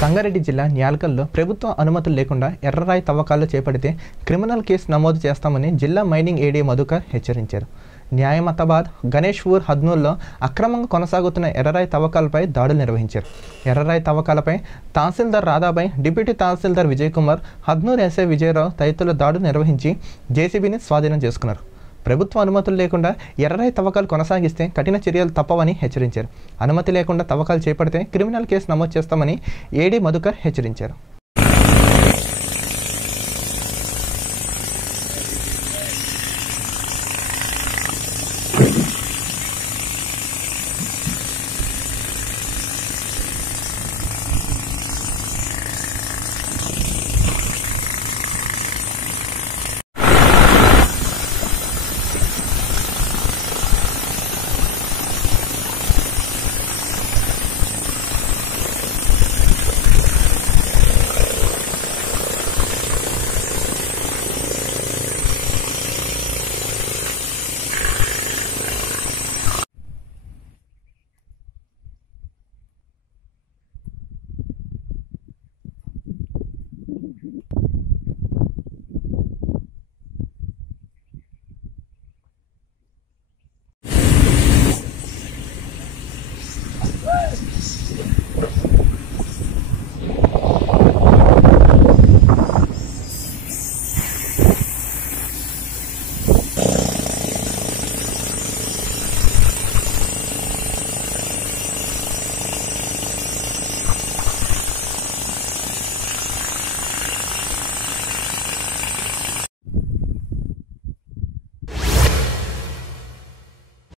సంగారెడ్డి జిల్లా న్యాల్కల్లో ప్రభుత్వ అనుమతులు లేకుండా ఎర్రరాయి తవ్వకాలు చేపడితే క్రిమినల్ కేసు నమోదు చేస్తామని జిల్లా మైనింగ్ ఏడీ మధుకర్ హెచ్చరించారు. న్యాయమతాబాద్, గణేష్పూర్, హద్నూర్లో అక్రమంగా కొనసాగుతున్న ఎర్రరాయి తవ్వకాలపై దాడులు నిర్వహించారు. ఎర్రరాయి తవ్వకాలపై తహసీల్దార్ రాధాబాయ్, డిప్యూటీ తహసీల్దార్ విజయ్ కుమార్, హద్నూర్ ఎస్ఐ విజయరావు తదితరులు దాడులు నిర్వహించి జేసీబీని స్వాధీనం చేసుకున్నారు. ప్రభుత్వ అనుమతులు లేకుండా ఎర్రరాయి తవ్వకాలు కొనసాగిస్తే కఠిన చర్యలు తప్పవని హెచ్చరించారు. అనుమతి లేకుండా తవ్వకాలు చేపడితే క్రిమినల్ కేసు నమోదు చేస్తామని ఏడీ మధుకర్ హెచ్చరించారు.